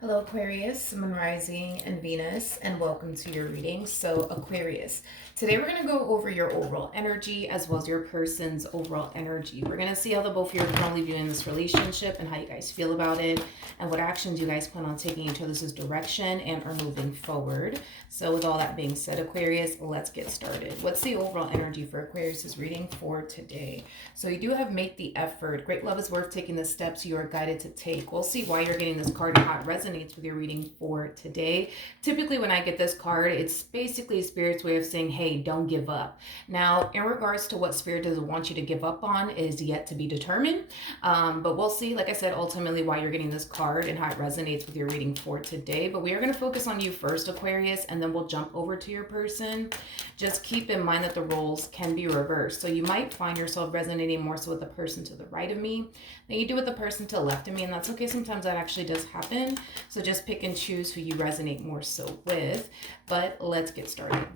Hello, Aquarius, Moon Rising, and Venus, and welcome to your reading. So, Aquarius, today we're going to go over your overall energy as well as your person's overall energy. We're going to see how the both of you are currently viewing this relationship and how you guys feel about it, and what actions you guys plan on taking each other's direction and are moving forward. So, with all that being said, Aquarius, let's get started. What's the overall energy for Aquarius's reading for today? So, you do have make the effort. Great love is worth taking the steps you are guided to take. We'll see why you're getting this card and how it resonates with your reading for today. Typically, when I get this card, it's basically Spirit's way of saying, hey, don't give up. Now, in regards to what Spirit doesn't want you to give up on is yet to be determined. But we'll see, like I said, ultimately why you're getting this card and how it resonates with your reading for today. But we are going to focus on you first, Aquarius, and then we'll jump over to your person. Just keep in mind that the roles can be reversed. So you might find yourself resonating more so with the person to the right of me than you do with the person to the left of me. And that's okay. Sometimes that actually does happen. So just pick and choose who you resonate more so with. But let's get started.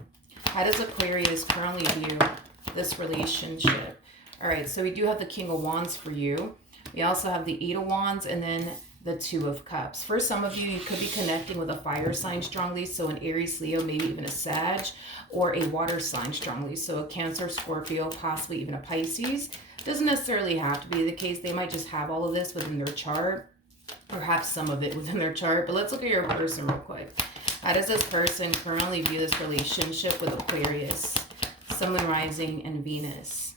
How does Aquarius currently view this relationship? All right, so we do have the King of Wands for you. We also have the Eight of Wands and then the Two of Cups. For some of you, you could be connecting with a fire sign strongly, so an Aries, Leo, maybe even a Sag, or a water sign strongly, so a Cancer, Scorpio, possibly even a Pisces. Doesn't necessarily have to be the case. They might just have all of this within their chart, perhaps some of it within their chart. But let's look at your person real quick. How does this person currently view this relationship with Aquarius, Sun, Moon, Rising, and Venus?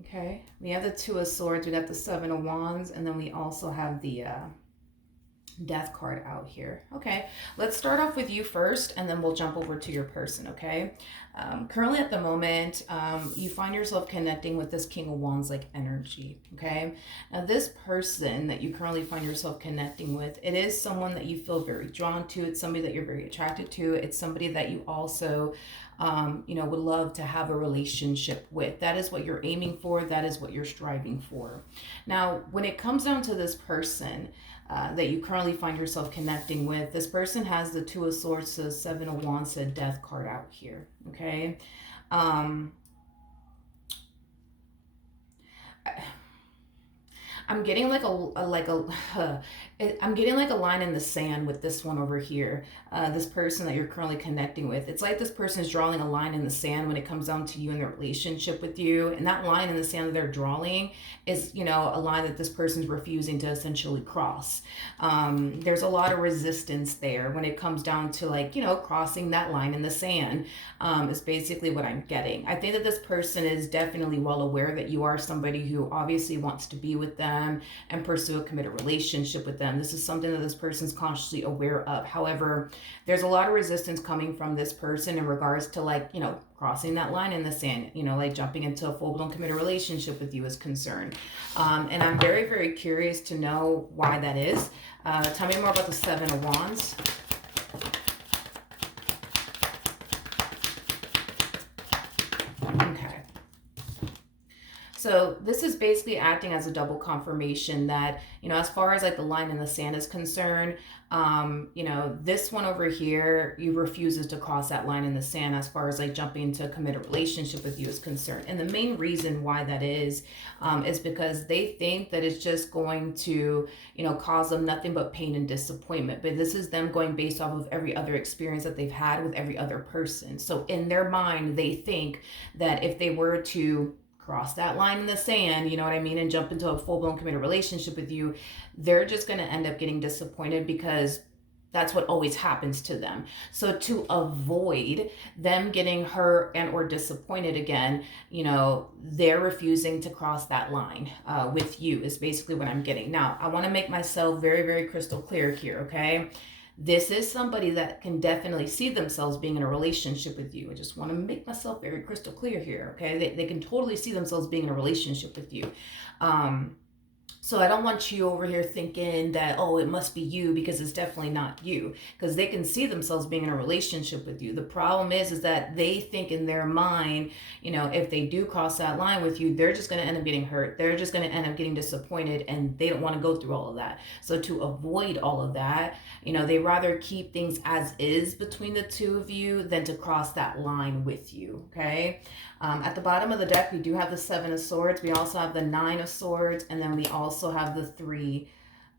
Okay, we have the Two of Swords, we got the Seven of Wands, and then we also have the Death card out here. Okay, let's start off with you first, and then we'll jump over to your person, okay? Currently at the moment, you find yourself connecting with this King of Wands like energy, okay? Now this person that you currently find yourself connecting with, it is someone that you feel very drawn to. It's somebody that you're very attracted to. It's somebody that you also would love to have a relationship with. That is what you're aiming for. That is what you're striving for. Now, when it comes down to this person that you currently find yourself connecting with, this person has the Two of Swords, the Seven of Wands, the Death card out here, okay? I'm getting like I'm getting like a line in the sand with this one over here. This person that you're currently connecting with. It's like this person is drawing a line in the sand when it comes down to you and their relationship with you. And that line in the sand that they're drawing is, a line that this person's refusing to essentially cross. There's a lot of resistance there when it comes down to crossing that line in the sand, is basically what I'm getting. I think that this person is definitely well aware that you are somebody who obviously wants to be with them and pursue a committed relationship with them. This is something that this person's consciously aware of. However, there's a lot of resistance coming from this person in regards to crossing that line in the sand, like jumping into a full-blown committed relationship with you is concerned. And I'm very, very curious to know why that is. Tell me more about the Seven of Wands. Okay. So this is basically acting as a double confirmation that, as far as the line in the sand is concerned, this one over here, you refuses to cross that line in the sand as far as jumping into a committed relationship with you is concerned. And the main reason why that is because they think that it's just going to, cause them nothing but pain and disappointment. But this is them going based off of every other experience that they've had with every other person. So in their mind, they think that if they were to cross that line in the sand, you know what I mean, and jump into a full-blown committed relationship with you, they're just going to end up getting disappointed because that's what always happens to them. So to avoid them getting hurt and or disappointed again, they're refusing to cross that line with you is basically what I'm getting. Now, I want to make myself very, very crystal clear here, okay? This is somebody that can definitely see themselves being in a relationship with you. I just want to make myself very crystal clear here, okay? They can totally see themselves being in a relationship with you. So I don't want you over here thinking that, oh, it must be you, because it's definitely not you, because they can see themselves being in a relationship with you. The problem is that they think in their mind, if they do cross that line with you, they're just going to end up getting hurt. They're just going to end up getting disappointed, and they don't want to go through all of that. So to avoid all of that, they rather keep things as is between the two of you than to cross that line with you, okay? At the bottom of the deck, we do have the Seven of Swords. We also have the Nine of Swords. And then we also have the Three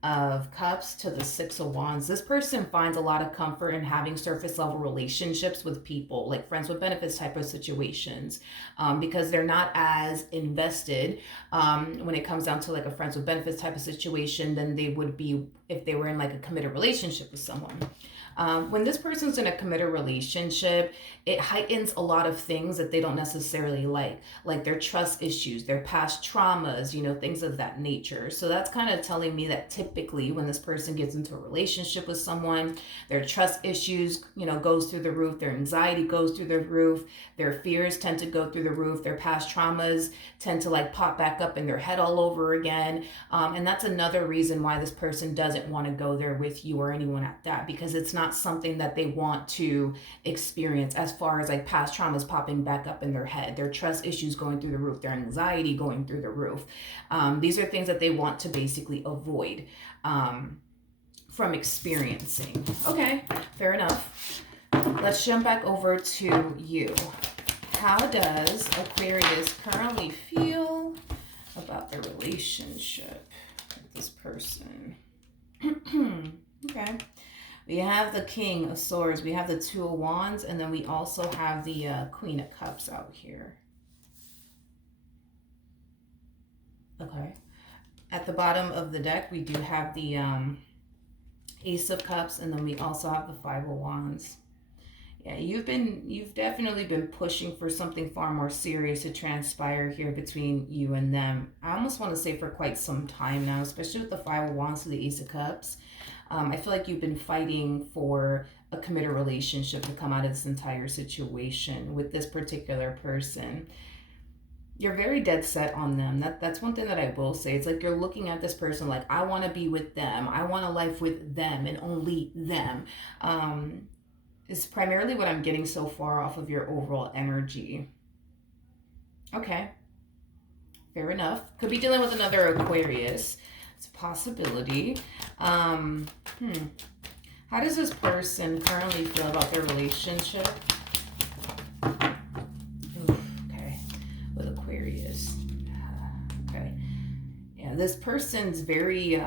of Cups to the Six of Wands. This person finds a lot of comfort in having surface level relationships with people, like friends with benefits type of situations, because they're not as invested when it comes down to like a friends with benefits type of situation than they would be if they were in like a committed relationship with someone. When this person's in a committed relationship, it heightens a lot of things that they don't necessarily like their trust issues, their past traumas, things of that nature. So that's kind of telling me that typically when this person gets into a relationship with someone, their trust issues, goes through the roof, their anxiety goes through the roof, their fears tend to go through the roof, their past traumas tend to like pop back up in their head all over again. And that's another reason why this person doesn't want to go there with you or anyone at that, because it's not something that they want to experience as far as like past traumas popping back up in their head, their trust issues going through the roof, their anxiety going through the roof. These are things that they want to basically avoid from experiencing. Okay, fair enough. Let's jump back over to you. How does Aquarius currently feel about their relationship with this person? Okay. We have the King of Swords, we have the Two of Wands, and then we also have the Queen of Cups out here. Okay. At the bottom of the deck, we do have the Ace of Cups, and then we also have the Five of Wands. Yeah, you've definitely been pushing for something far more serious to transpire here between you and them. I almost want to say for quite some time now, especially with the Five of Wands to the Ace of Cups. I feel like you've been fighting for a committed relationship to come out of this entire situation with this particular person. You're very dead set on them. That's one thing that I will say. It's like you're looking at this person like, I want to be with them. I want a life with them and only them. It's primarily what I'm getting so far off of your overall energy. Okay. Fair enough. Could be dealing with another Aquarius. It's a possibility. How does this person currently feel about their relationship? Okay, with Aquarius. Okay. Yeah, this person's very,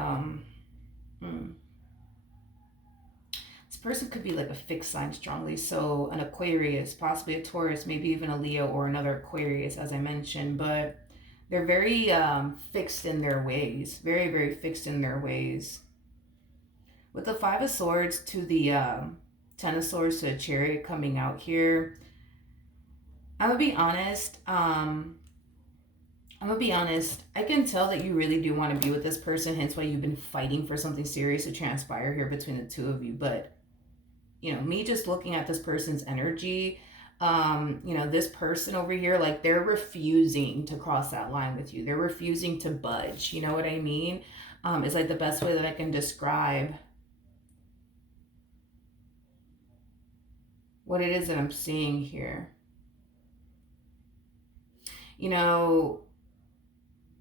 this person could be like a fixed sign strongly. So an Aquarius, possibly a Taurus, maybe even a Leo or another Aquarius, as I mentioned, but they're very fixed in their ways. Very, very fixed in their ways. With the Five of Swords to the Ten of Swords to the Chariot coming out here, I'm going to be honest. I can tell that you really do want to be with this person, hence why you've been fighting for something serious to transpire here between the two of you. But, me just looking at this person's energy, this person over here, like they're refusing to cross that line with you. They're refusing to budge. You know what I mean? It's like the best way that I can describe what it is that I'm seeing here.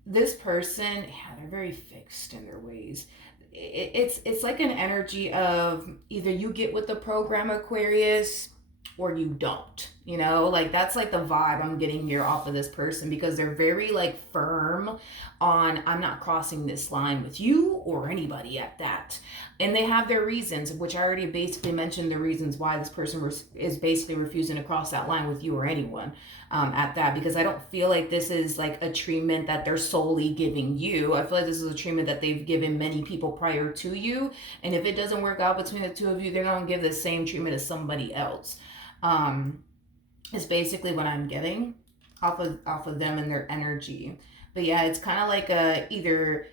This person, yeah, they're very fixed in their ways. It's like an energy of either you get with the program, Aquarius, or you don't, like that's like the vibe I'm getting here off of this person, because they're very like firm on, I'm not crossing this line with you or anybody at that. And they have their reasons, which I already basically mentioned the reasons why this person is basically refusing to cross that line with you or anyone at that, because I don't feel like this is like a treatment that they're solely giving you. I feel like this is a treatment that they've given many people prior to you. And if it doesn't work out between the two of you, they're going to give the same treatment as somebody else. Is basically what I'm getting off of them and their energy. But yeah, it's kind of like either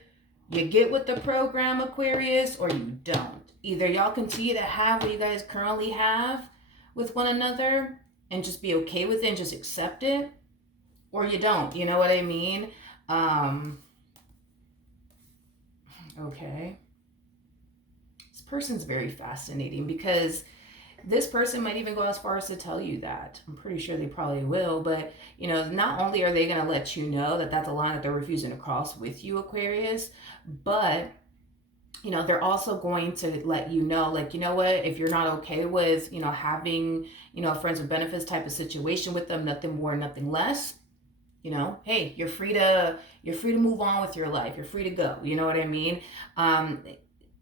you get with the program, Aquarius, or you don't. Either y'all continue to have what you guys currently have with one another and just be okay with it and just accept it, or you don't. You know what I mean? Okay. This person's very fascinating, because this person might even go as far as to tell you that. I'm pretty sure they probably will. But, not only are they going to let you know that that's a line that they're refusing to cross with you, Aquarius, but, they're also going to let you know, like, you know what, if you're not okay with, having, a friends with benefits type of situation with them, nothing more, nothing less, hey, you're free to move on with your life. You're free to go. You know what I mean? Um,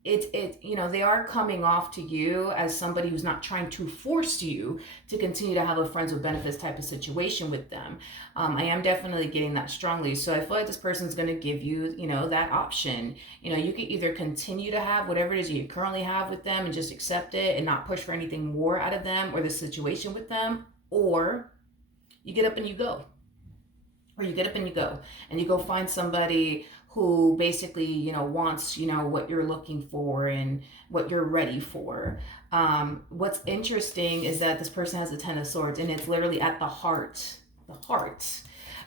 they are coming off to you as somebody who's not trying to force you to continue to have a friends with benefits type of situation with them. I am definitely getting that strongly. So I feel like this person's going to give you, that option. You can either continue to have whatever it is you currently have with them and just accept it and not push for anything more out of them or the situation with them, or you get up and you go. Or you get up and you go find somebody who basically, wants, what you're looking for and what you're ready for. What's interesting is that this person has the Ten of Swords, and it's literally at the heart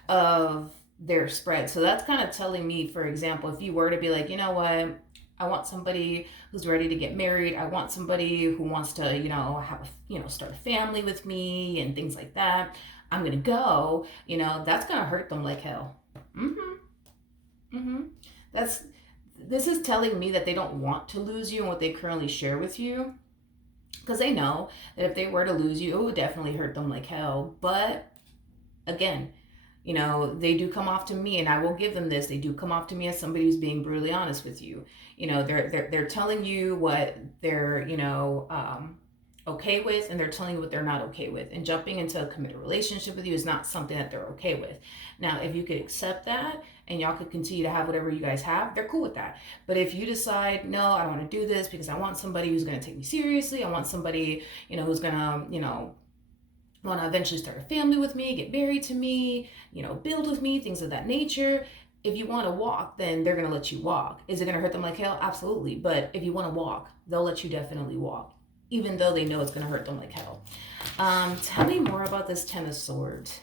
of their spread. So that's kind of telling me, for example, if you were to be like, you know what, I want somebody who's ready to get married. I want somebody who wants to, have, start a family with me and things like that. I'm going to go, that's going to hurt them like hell. This is telling me that they don't want to lose you and what they currently share with you. Because they know that if they were to lose you, it would definitely hurt them like hell. But again, they do come off to me, and I will give them this. They do come off to me as somebody who's being brutally honest with you. They're telling you what they're, okay with, and they're telling you what they're not okay with. And jumping into a committed relationship with you is not something that they're okay with. Now, if you could accept that and y'all could continue to have whatever you guys have, they're cool with that. But if you decide, no, I want to do this because I want somebody who's going to take me seriously, I want somebody, who's going to, want to eventually start a family with me, get married to me, build with me, things of that nature. If you want to walk, then they're going to let you walk. Is it going to hurt them like hell? Absolutely. But if you want to walk, they'll let you definitely walk, even though they know it's going to hurt them like hell. Tell me more about this Ten of Swords.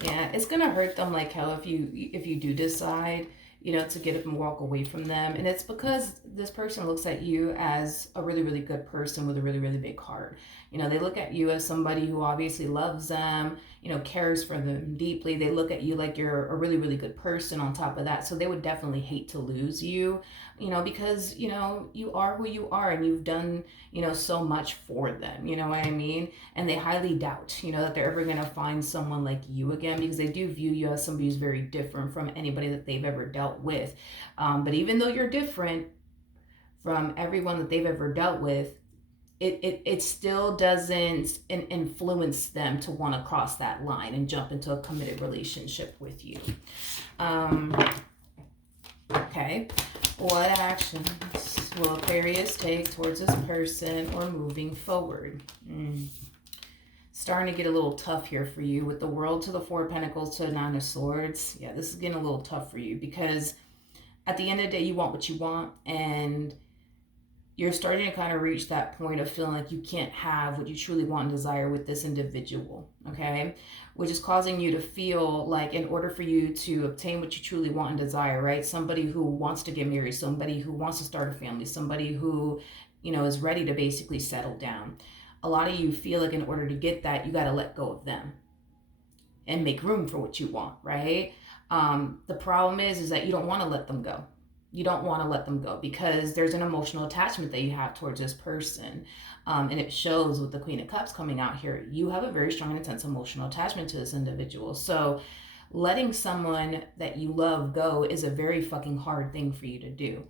Yeah, it's going to hurt them like hell if you do decide, to get up and walk away from them. And it's because this person looks at you as a really, really good person with a really, really big heart. They look at you as somebody who obviously loves them, cares for them deeply. They look at you like you're a really, really good person on top of that. So they would definitely hate to lose you, because, you are who you are and you've done, so much for them, you know what I mean? And they highly doubt, that they're ever going to find someone like you again, because they do view you as somebody who's very different from anybody that they've ever dealt with. But even though you're different from everyone that they've ever dealt with, it still doesn't influence them to want to cross that line and jump into a committed relationship with you. Okay. What actions will Aquarius take towards this person or moving forward? Starting to get a little tough here for you with the World to the Four of Pentacles to the Nine of Swords. Yeah, this is getting a little tough for you because at the end of the day, you want what you want, and you're starting to kind of reach that point of feeling like you can't have what you truly want and desire with this individual, okay? Which is causing you to feel like in order for you to obtain what you truly want and desire, right? Somebody who wants to get married, somebody who wants to start a family, somebody who, is ready to basically settle down. A lot of you feel like in order to get that, you got to let go of them and make room for what you want, right? The problem is that you don't want to let them go. You don't want to let them go because there's an emotional attachment that you have towards this person. And it shows with the Queen of Cups coming out here. You have a very strong and intense emotional attachment to this individual. So letting someone that you love go is a very fucking hard thing for you to do.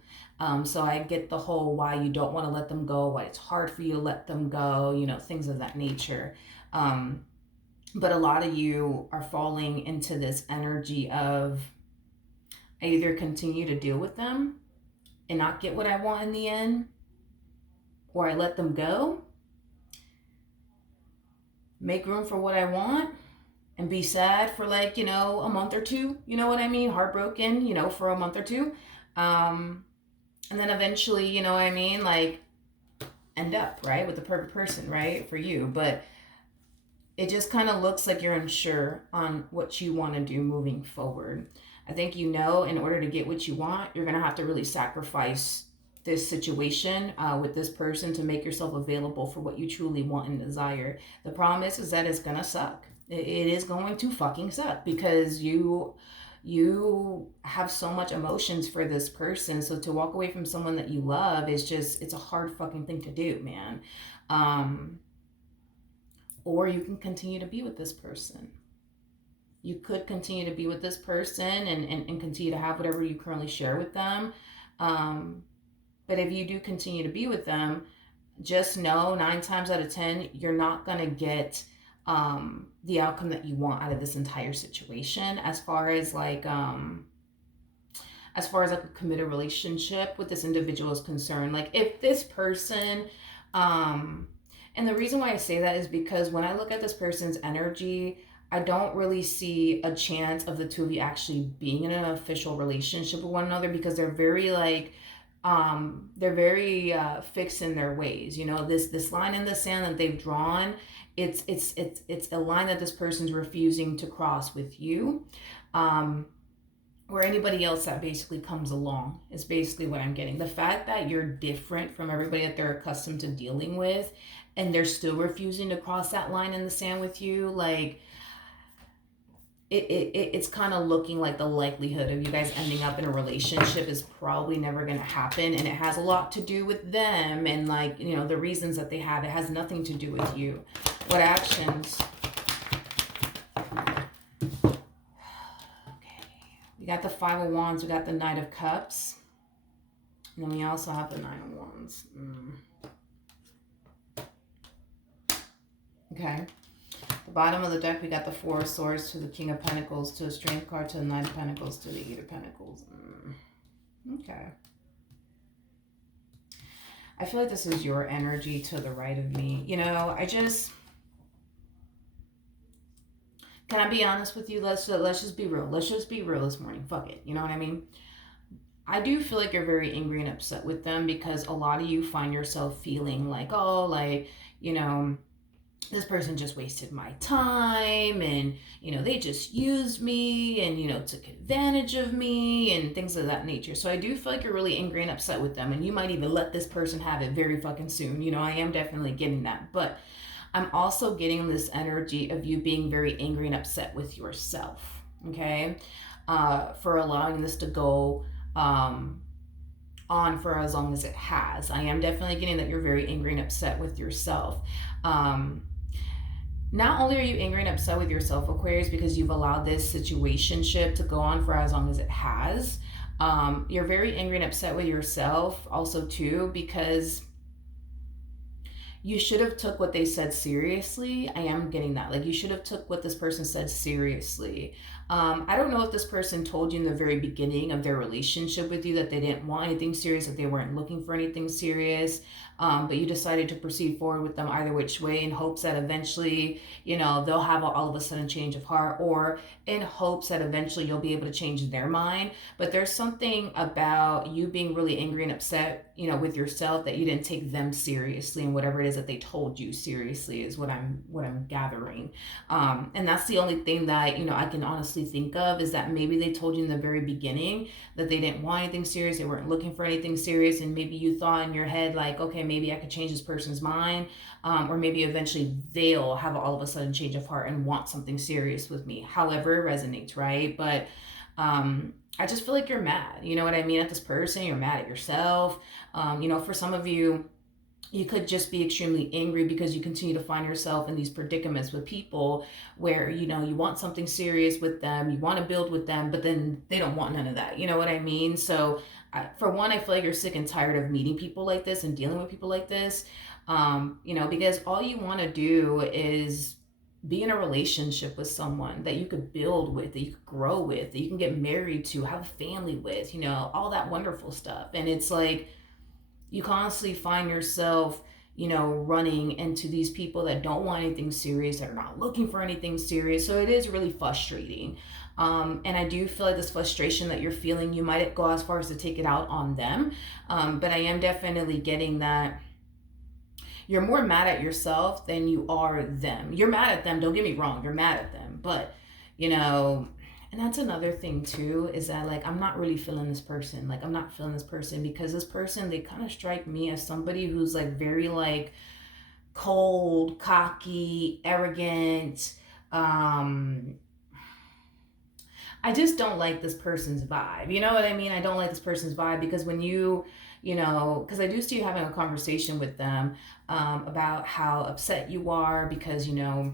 So I get the whole why you don't want to let them go, why it's hard for you to let them go, things of that nature. But a lot of you are falling into this energy of, I either continue to deal with them and not get what I want in the end, or I let them go, make room for what I want, and be sad for like, a month or two, you know what I mean? Heartbroken, for a month or two. And then eventually, like end up, right, with the perfect person, right, for you. But it just kind of looks like you're unsure on what you want to do moving forward. I think in order to get what you want, you're going to have to really sacrifice this situation with this person to make yourself available for what you truly want and desire. The problem is that it's going to suck. It is going to fucking suck because you you have so much emotions for this person. So to walk away from someone that you love is just, it's a hard fucking thing to do, man. Or you can continue to be with this person. You could continue to be with this person and continue to have whatever you currently share with them. But if you do continue to be with them, just know 9 times out of 10, you're not going to get the outcome that you want out of this entire situation. As far as like a committed relationship with this individual is concerned, like if this person, and the reason why I say that is because when I look at this person's energy, I don't really see a chance of the two of you actually being in an official relationship with one another, because they're very like, they're very fixed in their ways. You know, this line in the sand that they've drawn, it's a line that this person's refusing to cross with you, or anybody else that basically comes along, is basically what I'm getting. The fact that you're different from everybody that they're accustomed to dealing with, and they're still refusing to cross that line in the sand with you, like it's kind of looking like the likelihood of you guys ending up in a relationship is probably never going to happen. And it has a lot to do with them and, like, you know, the reasons that they have. It has nothing to do with you. What actions? Okay. We got the Five of Wands. We got the Knight of Cups. And then we also have the Nine of Wands. Okay. The bottom of the deck, we got the Four of Swords to the King of Pentacles to the Strength card to the Nine of Pentacles to the Eight of Pentacles. Okay. I feel like this is your energy to the right of me. You know, can I be honest with you? Let's just be real. Let's just be real this morning. Fuck it. You know what I mean? I do feel like you're very angry and upset with them, because a lot of you find yourself feeling like, oh, like, you know, this person just wasted my time, and, you know, they just used me and, you know, took advantage of me and things of that nature. So I do feel like you're really angry and upset with them, and you might even let this person have it very fucking soon. You know, I am definitely getting that. But I'm also getting this energy of you being very angry and upset with yourself, okay? For allowing this to go on for as long as it has. I am definitely getting that you're very angry and upset with yourself. Not only are you angry and upset with yourself, Aquarius, because you've allowed this situationship to go on for as long as it has, you're very angry and upset with yourself also too, because you should have took what they said seriously. I am getting that. Like, you should have took what this person said seriously. I don't know if this person told you in the very beginning of their relationship with you that they didn't want anything serious, that they weren't looking for anything serious, but you decided to proceed forward with them either which way, in hopes that eventually, you know, they'll have all of a sudden change of heart, or in hopes that eventually you'll be able to change their mind. But there's something about you being really angry and upset, you know, with yourself, that you didn't take them seriously, and whatever it is that they told you seriously is what I'm gathering. And that's the only thing that, you know, I can honestly think of, is that maybe they told you in the very beginning that they didn't want anything serious, they weren't looking for anything serious, and maybe you thought in your head like, okay, maybe I could change this person's mind, or maybe eventually they'll have all of a sudden change of heart and want something serious with me, however it resonates, right? But I just feel like you're mad, you know what I mean, at this person. You're mad at yourself. You know, for some of you, you could just be extremely angry because you continue to find yourself in these predicaments with people where, you know, you want something serious with them, you want to build with them, but then they don't want none of that. You know what I mean? So for one, I feel like you're sick and tired of meeting people like this and dealing with people like this, you know, because all you want to do is be in a relationship with someone that you could build with, that you could grow with, that you can get married to, have a family with, you know, all that wonderful stuff. And it's like, you constantly find yourself, you know, running into these people that don't want anything serious, that are not looking for anything serious. So it is really frustrating. And I do feel like this frustration that you're feeling, you might go as far as to take it out on them. But I am definitely getting that you're more mad at yourself than you are them. You're mad at them, don't get me wrong, you're mad at them. But, you know, and that's another thing too, is that, like, I'm not really feeling this person. Like, I'm not feeling this person because this person, they kind of strike me as somebody who's like very like cold, cocky, arrogant. I just don't like this person's vibe. You know what I mean? I don't like this person's vibe because when you know, because I do see you having a conversation with them about how upset you are because, you know,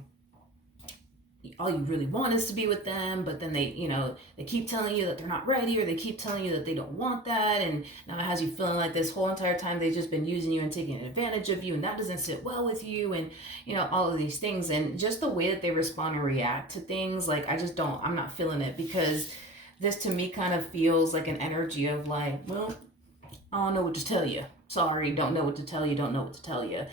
all you really want is to be with them, but then they, you know, they keep telling you that they're not ready, or they keep telling you that they don't want that, and now it has you feeling like this whole entire time they've just been using you and taking advantage of you, and that doesn't sit well with you, and you know, all of these things, and just the way that they respond and react to things, like I'm not feeling it, because this to me kind of feels like an energy of like, well, I don't know what to tell you, sorry, don't know what to tell you, don't know what to tell you.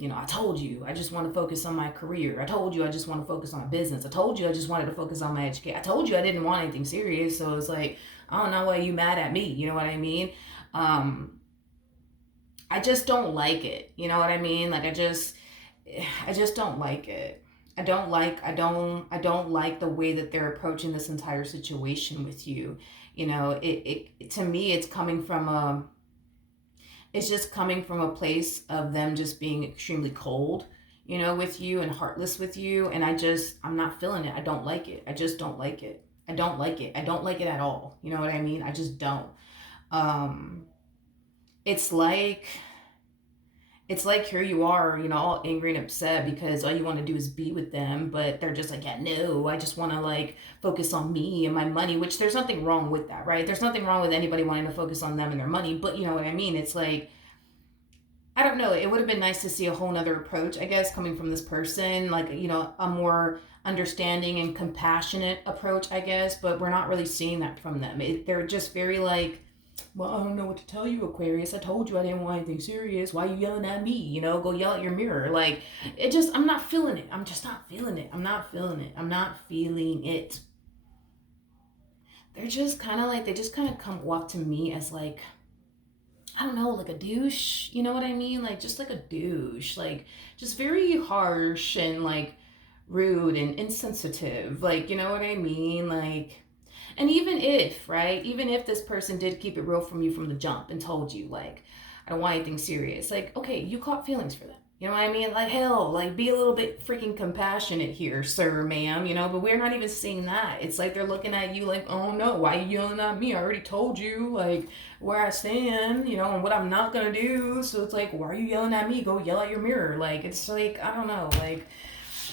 You know, I told you I just want to focus on my career. I told you I just want to focus on my business. I told you I just wanted to focus on my education. I told you I didn't want anything serious. So it's like, I don't know why you mad at me. You know what I mean? I just don't like it. You know what I mean? Like I just don't like it. I don't like the way that they're approaching this entire situation with you. You know, it to me it's just coming from a place of them just being extremely cold, you know, with you, and heartless with you. And I'm not feeling it. I don't like it. I just don't like it. I don't like it. I don't like it at all. You know what I mean? I just don't. Um, it's like, it's like here you are, you know, all angry and upset because all you want to do is be with them, but they're just like, yeah, no, I just want to like focus on me and my money, which there's nothing wrong with that, right? There's nothing wrong with anybody wanting to focus on them and their money, but you know what I mean? It's like, I don't know. It would have been nice to see a whole nother approach, I guess, coming from this person, like, you know, a more understanding and compassionate approach, I guess, but we're not really seeing that from them. They're just very like, well, I don't know what to tell you, Aquarius. I told you I didn't want anything serious. Why are you yelling at me? You know, go yell at your mirror. Like, I'm not feeling it. I'm just not feeling it. I'm not feeling it. I'm not feeling it. They're just kind of like, they just kind of come walk to me as like, I don't know, like a douche. You know what I mean? Like, just like a douche. Like, just very harsh and like rude and insensitive. Like, you know what I mean? Like, and even if, right, even if this person did keep it real from you from the jump and told you, like, I don't want anything serious, like, okay, you caught feelings for them. You know what I mean? Like, hell, like, be a little bit freaking compassionate here, sir, ma'am, you know? But we're not even seeing that. It's like they're looking at you like, oh no, why are you yelling at me? I already told you, like, where I stand, you know, and what I'm not gonna do. So it's like, why are you yelling at me? Go yell at your mirror. Like, it's like, I don't know, like,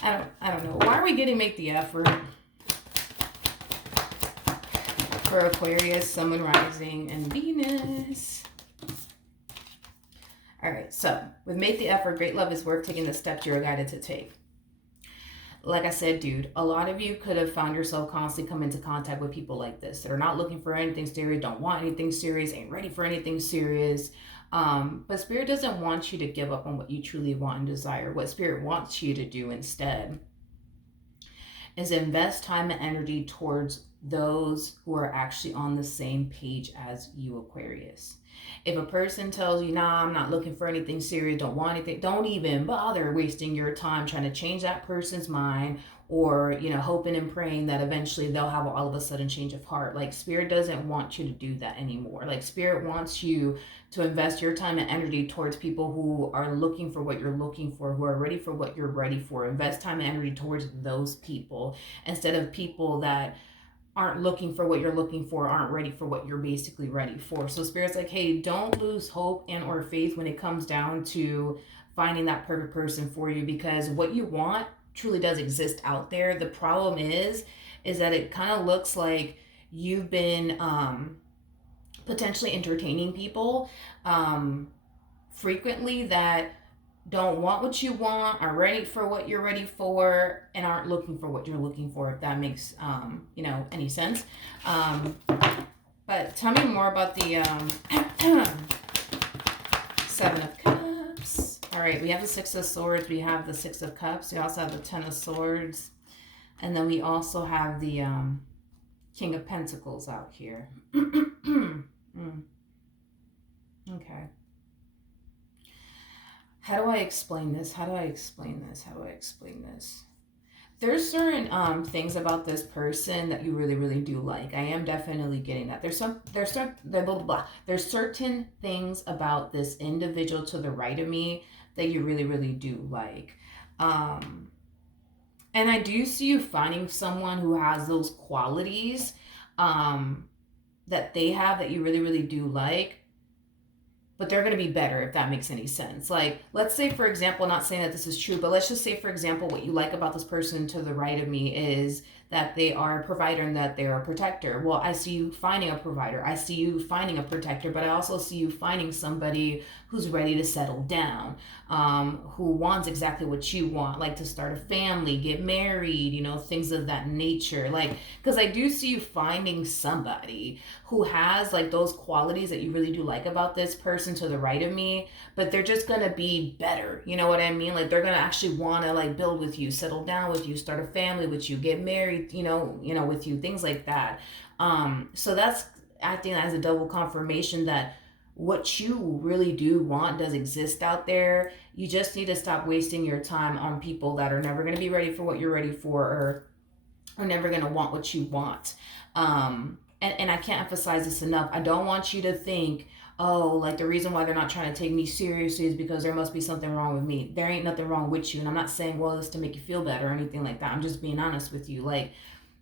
I don't know. Why are we getting make the effort? For Aquarius, Sun, Moon, Rising, and Venus. All right, so with make the effort, great love is worth taking the steps you're guided to take. Like I said, dude, a lot of you could have found yourself constantly come into contact with people like this that are not looking for anything serious, don't want anything serious, ain't ready for anything serious. But Spirit doesn't want you to give up on what you truly want and desire. What Spirit wants you to do instead is invest time and energy towards those who are actually on the same page as you, Aquarius. If a person tells you, nah, I'm not looking for anything serious, don't want anything, don't even bother wasting your time trying to change that person's mind, or, you know, hoping and praying that eventually they'll have all of a sudden change of heart. Like, Spirit doesn't want you to do that anymore. Like, Spirit wants you to invest your time and energy towards people who are looking for what you're looking for, who are ready for what you're ready for. Invest time and energy towards those people instead of people that aren't looking for what you're looking for, aren't ready for what you're basically ready for. So Spirit's like, hey, don't lose hope and or faith when it comes down to finding that perfect person for you, because what you want truly does exist out there. The problem is that it kind of looks like you've been potentially entertaining people frequently that don't want what you want, are ready for what you're ready for, and aren't looking for what you're looking for, if that makes you know, any sense. But tell me more about the Seven of Cups. All right, we have the Six of Swords, we have the Six of Cups, we also have the Ten of Swords, and then we also have the King of Pentacles out here. Okay. How do I explain this? How do I explain this? How do I explain this? There's certain things about this person that you really, really do like. I am definitely getting that. There's blah, blah, blah. There's certain things about this individual to the right of me that you really, really do like. And I do see you finding someone who has those qualities um, that they have that you really, really do like, but they're going to be better, if that makes any sense. Like, let's say, for example, not saying that this is true, but let's just say, for example, what you like about this person to the right of me is that they are a provider and that they're a protector. Well, I see you finding a provider. I see you finding a protector, but I also see you finding somebody who's ready to settle down, who wants exactly what you want, like to start a family, get married, things of that nature. Like, because I do see you finding somebody who has like those qualities that you really do like about this person to the right of me, but they're just gonna be better. You know what I mean? Like, they're gonna actually want to like build with you, settle down with you, start a family with you, get married, with you, things like that. So that's acting as a double confirmation that what you really do want does exist out there. You just need to stop wasting your time on people that are never going to be ready for what you're ready for, or are never going to want what you want. And I can't emphasize this enough. I don't want you to think, oh, like the reason why they're not trying to take me seriously is because there must be something wrong with me. There ain't nothing wrong with you. And I'm not saying, well, it's to make you feel better or anything like that. I'm just being honest with you. Like,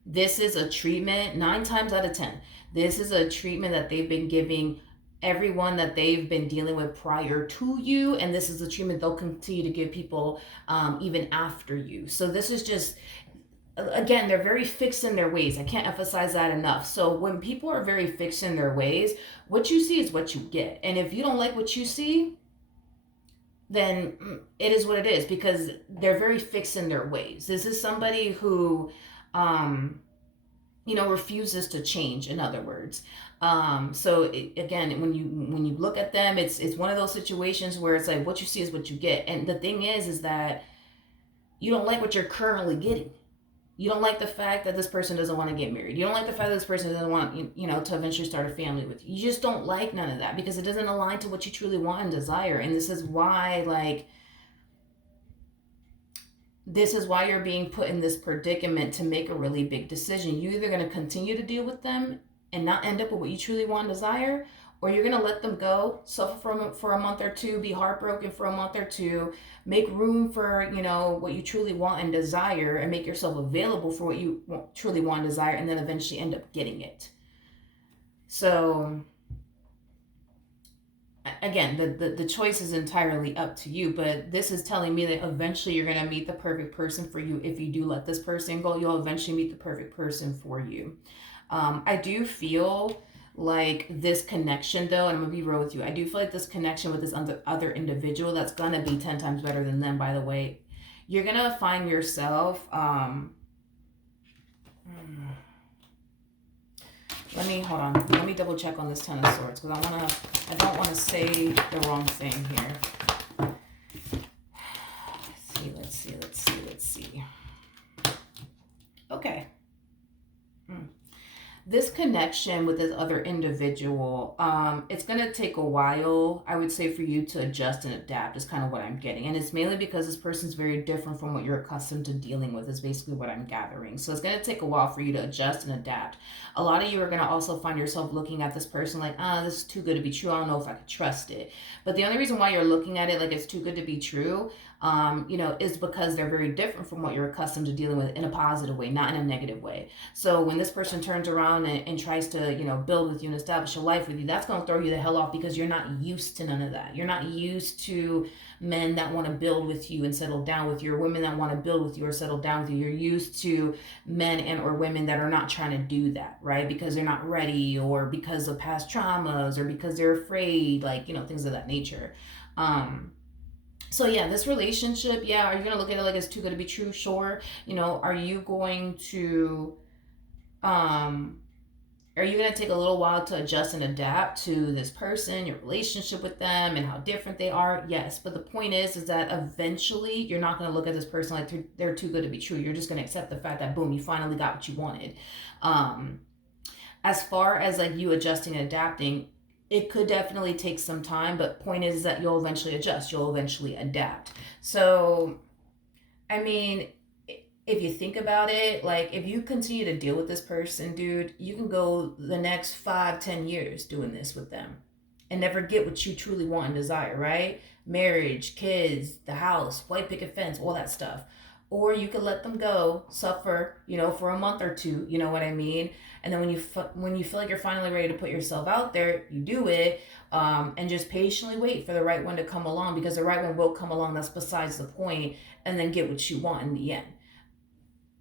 this is a treatment, 9 times out of 10. This is a treatment that they've been giving everyone that they've been dealing with prior to you. And this is a treatment they'll continue to give people even after you. So this is just, again, they're very fixed in their ways. I can't emphasize that enough. So when people are very fixed in their ways, what you see is what you get. And if you don't like what you see, then it is what it is, because they're very fixed in their ways. This is somebody who refuses to change, in other words. Again, when you look at them, it's one of those situations where it's like what you see is what you get. And the thing is that you don't like what you're currently getting. You don't like the fact that this person doesn't want to get married. You don't like the fact that this person doesn't want, to eventually start a family with you. You just don't like none of that because it doesn't align to what you truly want and desire. And this is why, you're being put in this predicament to make a really big decision. You're either going to continue to deal with them and not end up with what you truly want and desire, or you're going to let them go, suffer for a month or two, be heartbroken for a month or two, make room for, what you truly want and desire, and make yourself available for what you truly want and desire, and then eventually end up getting it. So again, the choice is entirely up to you, but this is telling me that eventually you're going to meet the perfect person for you. If you do let this person go, you'll eventually meet the perfect person for you. I do feel like this connection, though, and I'm gonna be real with you, I do feel like this connection with this other individual, that's gonna be 10 times better than them, by the way. You're gonna find yourself let me double check on this 10 of Swords, because I don't want to say the wrong thing here. Let's see. Okay. This connection with this other individual, it's going to take a while, I would say, for you to adjust and adapt, is kind of what I'm getting. And it's mainly because this person's very different from what you're accustomed to dealing with, is basically what I'm gathering. So it's going to take a while for you to adjust and adapt. A lot of you are going to also find yourself looking at this person like, this is too good to be true. I don't know if I could trust it. But the only reason why you're looking at it like it's too good to be true, is because they're very different from what you're accustomed to dealing with, in a positive way, not in a negative way. So when this person turns around and tries to, build with you and establish a life with you, that's going to throw you the hell off, because you're not used to none of that. You're not used to men that want to build with you and settle down with you, or women that want to build with you or settle down with you. You're used to men and or women that are not trying to do that, right? Because they're not ready, or because of past traumas, or because they're afraid, things of that nature. So yeah, this relationship, are you going to look at it like it's too good to be true? Sure. Are you going to take a little while to adjust and adapt to this person, your relationship with them, and how different they are? Yes. But the point is that eventually you're not going to look at this person like they're too good to be true. You're just going to accept the fact that, boom, you finally got what you wanted. As far as you adjusting and adapting, it could definitely take some time, but point is that you'll eventually adjust. You'll eventually adapt. So, I mean, if you think about it, if you continue to deal with this person, dude, you can go the next 5-10 years doing this with them and never get what you truly want and desire, right? Marriage, kids, the house, white picket fence, all that stuff. or you could let them go, suffer, for a month or two, you know what I mean? And then when you feel like you're finally ready to put yourself out there, you do it, and just patiently wait for the right one to come along, because the right one will come along. That's besides the point, and then get what you want in the end.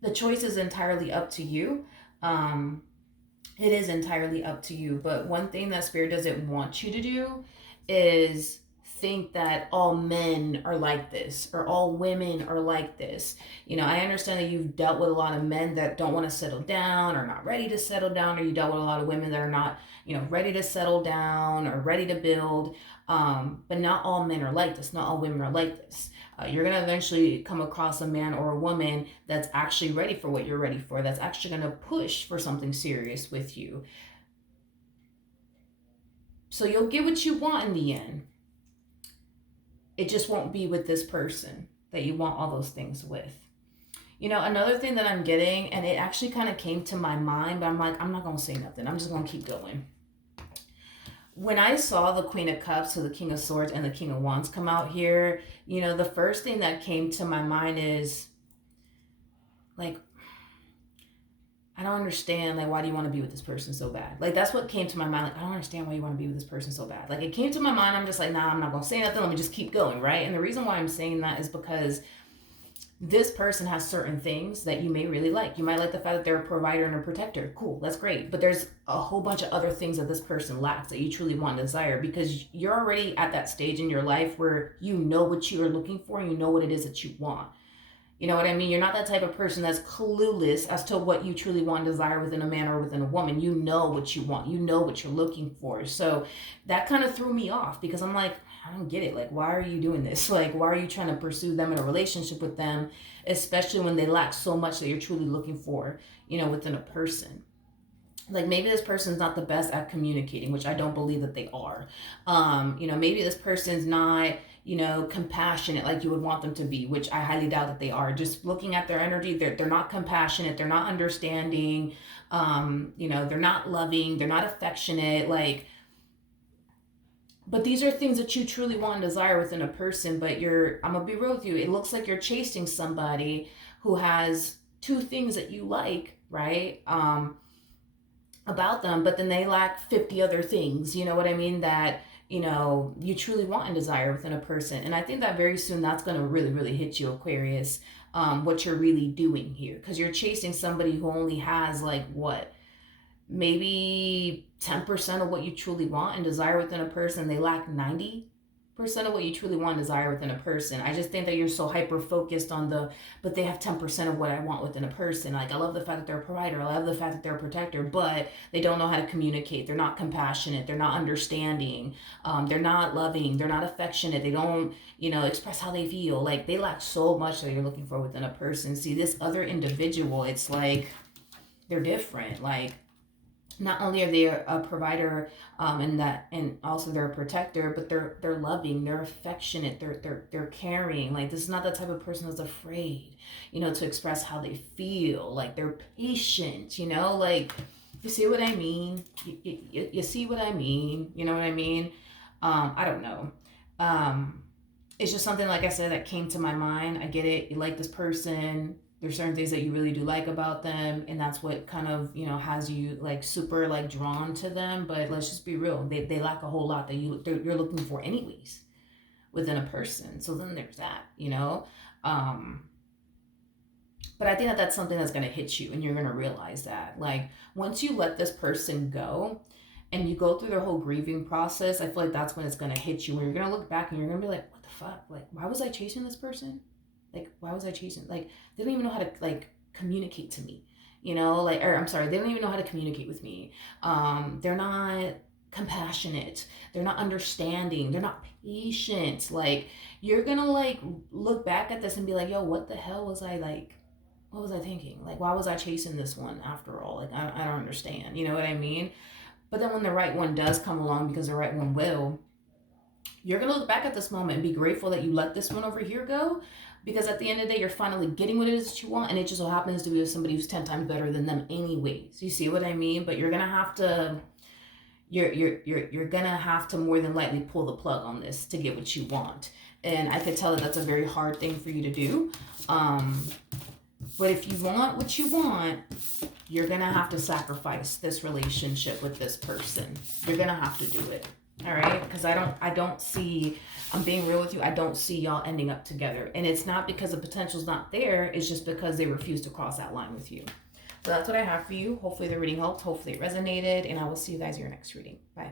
The choice is entirely up to you. It is entirely up to you. But one thing that Spirit doesn't want you to do is think that all men are like this or all women are like this. I understand that you've dealt with a lot of men that don't want to settle down or not ready to settle down, or you dealt with a lot of women that are not, ready to settle down or ready to build. But not all men are like this. Not all women are like this. You're going to eventually come across a man or a woman that's actually ready for what you're ready for, that's actually going to push for something serious with you. So you'll get what you want in the end. It just won't be with this person that you want all those things with. Another thing that I'm getting, and it actually kind of came to my mind, but I'm like, I'm not going to say nothing. I'm just going to keep going. When I saw the Queen of Cups, so the King of Swords and the King of Wands come out here, the first thing that came to my mind is, like, I don't understand, like, why do you want to be with this person so bad? Like, that's what came to my mind. Like, I don't understand why you want to be with this person so bad. Like, it came to my mind. I'm just like, nah, I'm not going to say nothing. Let me just keep going, right? And the reason why I'm saying that is because this person has certain things that you may really like. You might like the fact that they're a provider and a protector. Cool, that's great. But there's a whole bunch of other things that this person lacks that you truly want and desire, because you're already at that stage in your life where you know what you are looking for and you know what it is that you want. You know what I mean? You're not that type of person that's clueless as to what you truly want and desire within a man or within a woman. You know what you want. You know what you're looking for. So that kind of threw me off, because I'm like, I don't get it. Like, why are you doing this? Like, why are you trying to pursue them in a relationship with them, especially when they lack so much that you're truly looking for, within a person? Like, maybe this person's not the best at communicating, which I don't believe that they are. Maybe this person's not, compassionate like you would want them to be, which I highly doubt that they are. Just looking at their energy, they're not compassionate, they're not understanding, they're not loving, they're not affectionate, like. But these are things that you truly want and desire within a person. But I'm gonna be real with you, it looks like you're chasing somebody who has two things that you like, right? About them, but then they lack 50 other things, you know what I mean, that you truly want and desire within a person. And I think that very soon that's going to really, really hit you, Aquarius, what you're really doing here, because you're chasing somebody who only has, like, what, maybe 10% of what you truly want and desire within a person. They lack 90% of what you truly want and desire within a person. I just think that you're so hyper focused on but they have 10% of what I want within a person. Like, I love the fact that they're a provider, I love the fact that they're a protector, but they don't know how to communicate. They're not compassionate, they're not understanding, they're not loving, they're not affectionate, they don't express how they feel. Like, they lack so much that you're looking for within a person. See, this other individual, it's like they're different. Like, not only are they a provider, and also they're a protector, but they're loving, they're affectionate, they're caring. Like, this is not the type of person that's afraid, to express how they feel. Like, they're patient, like, you see what I mean? You see what I mean? You know what I mean? I don't know. It's just something, like I said, that came to my mind. I get it. You like this person. There's certain things that you really do like about them, and that's what kind of, has you, like, super, like, drawn to them. But let's just be real. They lack a whole lot that you're looking for anyways within a person. So then there's that, But I think that that's something that's going to hit you, and you're going to realize that, like, once you let this person go and you go through their whole grieving process, I feel like that's when it's going to hit you, when you're going to look back and you're going to be like, what the fuck? Like, why was I chasing this person? Like, why was I chasing? Like, they don't even know how to, like, communicate to me, like, or I'm sorry, they don't even know how to communicate with me. They're not compassionate. They're not understanding. They're not patient. Like, you're gonna, like, look back at this and be like, yo, what the hell was I, like, what was I thinking? Like, why was I chasing this one after all? Like, I don't understand. You know what I mean? But then when the right one does come along, because the right one will, you're going to look back at this moment and be grateful that you let this one over here go, because at the end of the day, you're finally getting what it is that you want, and it just so happens to be with somebody who's 10 times better than them anyways. You see what I mean? But you're going to have to, you're going to have to more than likely pull the plug on this to get what you want. And I could tell that that's a very hard thing for you to do. But if you want what you want, you're going to have to sacrifice this relationship with this person. You're going to have to do it. All right? Because I don't see, I'm being real with you, I don't see y'all ending up together. And it's not because the potential's not there. It's just because they refuse to cross that line with you. So that's what I have for you. Hopefully the reading helped. Hopefully it resonated. And I will see you guys in your next reading. Bye.